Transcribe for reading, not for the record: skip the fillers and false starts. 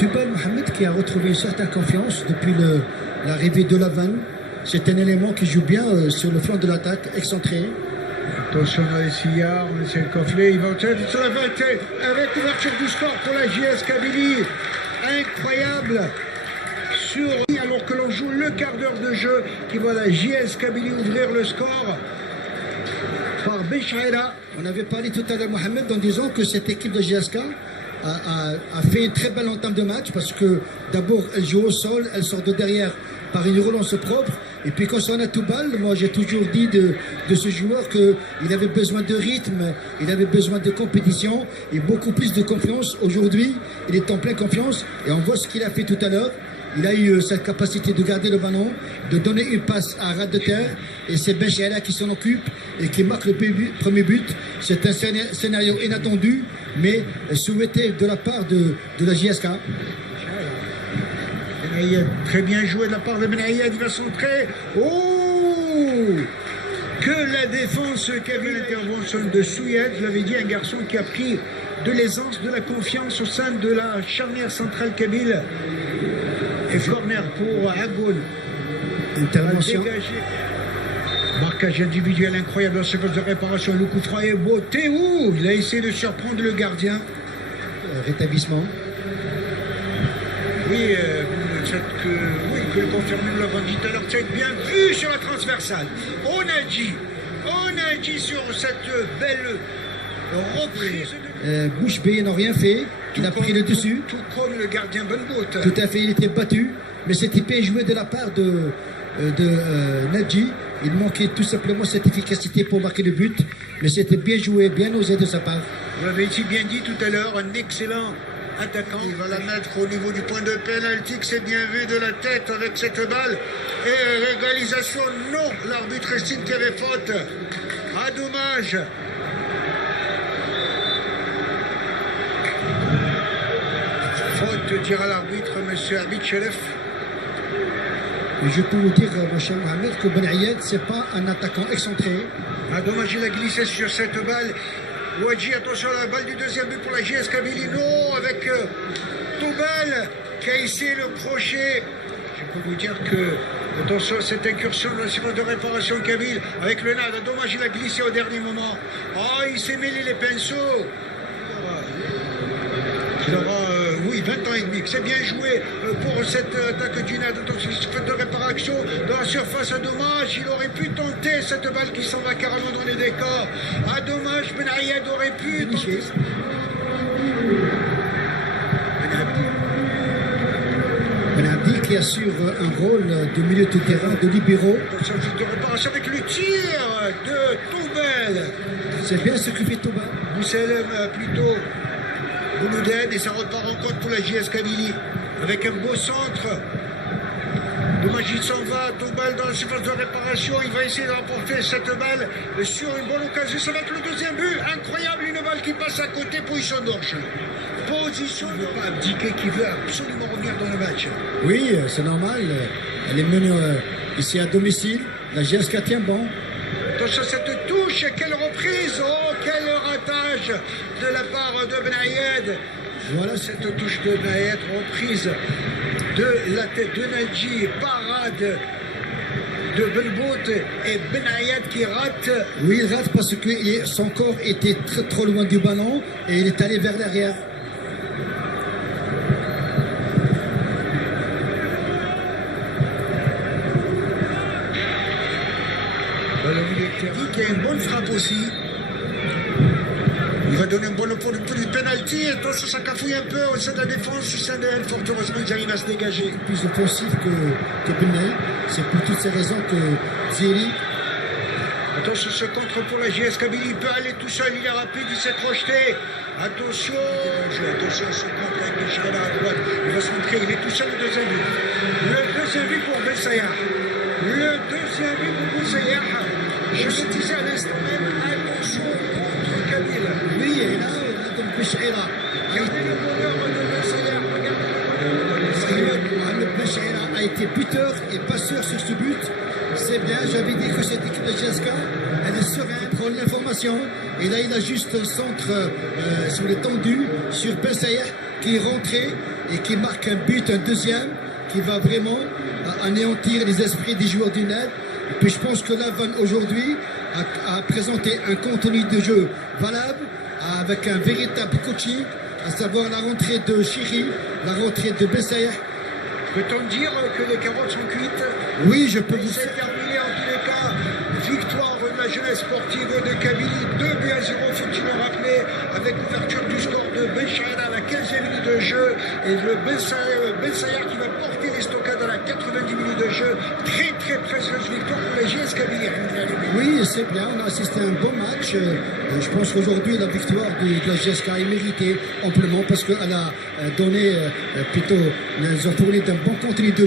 Tubal Mohamed qui a retrouvé une certaine confiance depuis l'arrivée de Lavan. C'est un élément qui joue bien sur le flanc de l'attaque, excentré. Attention dans les sillards, c'est le cofflet, il va sur la vingtaine avec l'ouverture du score pour la JS Kabylie. Incroyable alors que l'on joue le quart d'heure de jeu qui voit la JS Kabylie ouvrir le score par Bechaira. On avait parlé tout à l'heure, Mohamed, en disant que cette équipe de JSK a fait une très belle entame de match parce que d'abord elle joue au sol, elle sort de derrière par une relance propre. Et puis quand on a Toubal, moi j'ai toujours dit de ce joueur qu'il avait besoin de rythme, il avait besoin de compétition et beaucoup plus de confiance. Aujourd'hui, il est en pleine confiance et on voit ce qu'il a fait tout à l'heure. Il a eu cette capacité de garder le ballon, de donner une passe à ras de terre et c'est Benchaïla qui s'en occupe et qui marque le premier but. C'est un scénario inattendu mais souhaité de la part de la JSK. Benayed, très bien joué de la part de Benayed, il va centrer. Oh, que la défense qui avait l'intervention de Souyed, je l'avais dit, un garçon qui a pris de l'aisance, de la confiance au sein de la charnière centrale kabyle. Et corner pour Agoun. Intervention. Marquage individuel incroyable dans séquence de réparation. Le coup franc est beau. Théo, il a essayé de surprendre le gardien. Rétablissement. Oui, que le confirmer, nous l'avons dit tout à l'heure, c'est bien vu sur la transversale. On a dit sur cette belle reprise. Bouche bée n'a rien fait. Il a pris le dessus. Tout comme le gardien Benbout. Tout à fait, il était battu. Mais c'était bien joué de la part de Nadji. Il manquait tout simplement cette efficacité pour marquer le but. Mais c'était bien joué, bien osé de sa part. Vous l'avez si bien dit tout à l'heure, un excellent attaquant. Il va la mettre au niveau du point de pénalty, que c'est bien vu de la tête avec cette balle. Et égalisation, non. L'arbitre estime qu'il y avait faute. Ah, dommage. Faute, dira l'arbitre, M. Abid Chelef. Et je peux vous dire, mon cher Mohamed, que Benayed, c'est pas un attaquant excentré. Ah, dommage, il a glissé sur cette balle. Ouadji, attention à la balle du deuxième but pour la JS Kabylie. Non, avec Toubal qui a essayé le crochet. Je peux vous dire que, attention à cette incursion dans la séquence de réparation kabyle avec le NAD. Dommage, il a glissé au dernier moment. Oh, il s'est mêlé les pinceaux. Il aura, oui, 20 ans et demi. C'est bien joué pour cette attaque du NAD. Donc, cette de réparation dans la surface. Dommage, il aurait pu tenter cette balle qui s'en va carrément dans les décors. Ah, dommage, Benayed aurait pu tenter. Benabdi qui assure un rôle de milieu de terrain, de libéraux. De réparation avec le tir de Toubal. C'est bien ce que fait Toubal. Boussel plutôt. Boulouden et ça repart encore pour la JS Kabylie avec un beau centre. Dommage, il s'en va, Toubal dans la surface de réparation, il va essayer de remporter cette balle sur une bonne occasion, ça va être le deuxième but, incroyable, une balle qui passe à côté, position d'Orche. Position de pas abdiquer, qui veut absolument revenir dans le match. Oui, c'est normal, elle est menée ici à domicile, la JSK tient bon. Attention à cette touche, quelle reprise, oh quel ratage de la part de Benayed. Voilà cette touche de Benayed, reprise de la tête de Nadji, parade de Benbout et Benayed qui rate. Oui, il rate parce que son corps était trop loin du ballon et il est allé vers l'arrière. Qui a une bonne frappe aussi. Il va donner un bon point de pénalty. Et attention, ça cafouille un peu au sein de la défense. Au sein de elle, fort heureusement, ils arrivent à se dégager. Plus offensif que Benay. C'est pour toutes ces raisons que Zéry. Attention, ce contre pour la JS Kabylie. Il peut aller tout seul. Il est rapide. Il s'est projeté. Attention. Attention à ce contre avec Béchara à droite. Il va se montrer. Il est tout seul au deuxième but. Le deuxième but pour Bessayah. Le deuxième but pour Bessayah. Je le disais à l'instant même, attention contre Kabyle. Oui, et là, donc Béchaïra. Regardez le bonheur de Bessayah. Mohamed Béchaïra a été buteur et passeur sur ce but. C'est bien, j'avais dit que cette équipe de JSK, elle est sereine, elle prend l'information. Et là, il a juste un centre sur les tendus sur Bessayah qui est rentré et qui marque un but, un deuxième, qui va vraiment anéantir les esprits des joueurs du net. Et puis je pense que Laval aujourd'hui a présenté un contenu de jeu valable, avec un véritable coaching, à savoir la rentrée de Chiri, la rentrée de Bessayer. Peut-on dire que les carottes sont cuites? Oui, je peux vous C'est faire. terminé en tous les cas. Victoire de la jeunesse sportive de Kabylie, 2-0, faut-il le rappeler, avec l'ouverture du score de Béchad à la 15e minute de jeu et le Bessayer qui va porter les stockades à la 90 minutes de jeu. Très très précieuse victoire pour la JS Kabylie. Oui, c'est bien, on a assisté à un bon match. Je pense qu'aujourd'hui, la victoire de la GSK est méritée amplement parce qu'elle a donné, plutôt, elles ont fourni d'un bon contenu de jeu.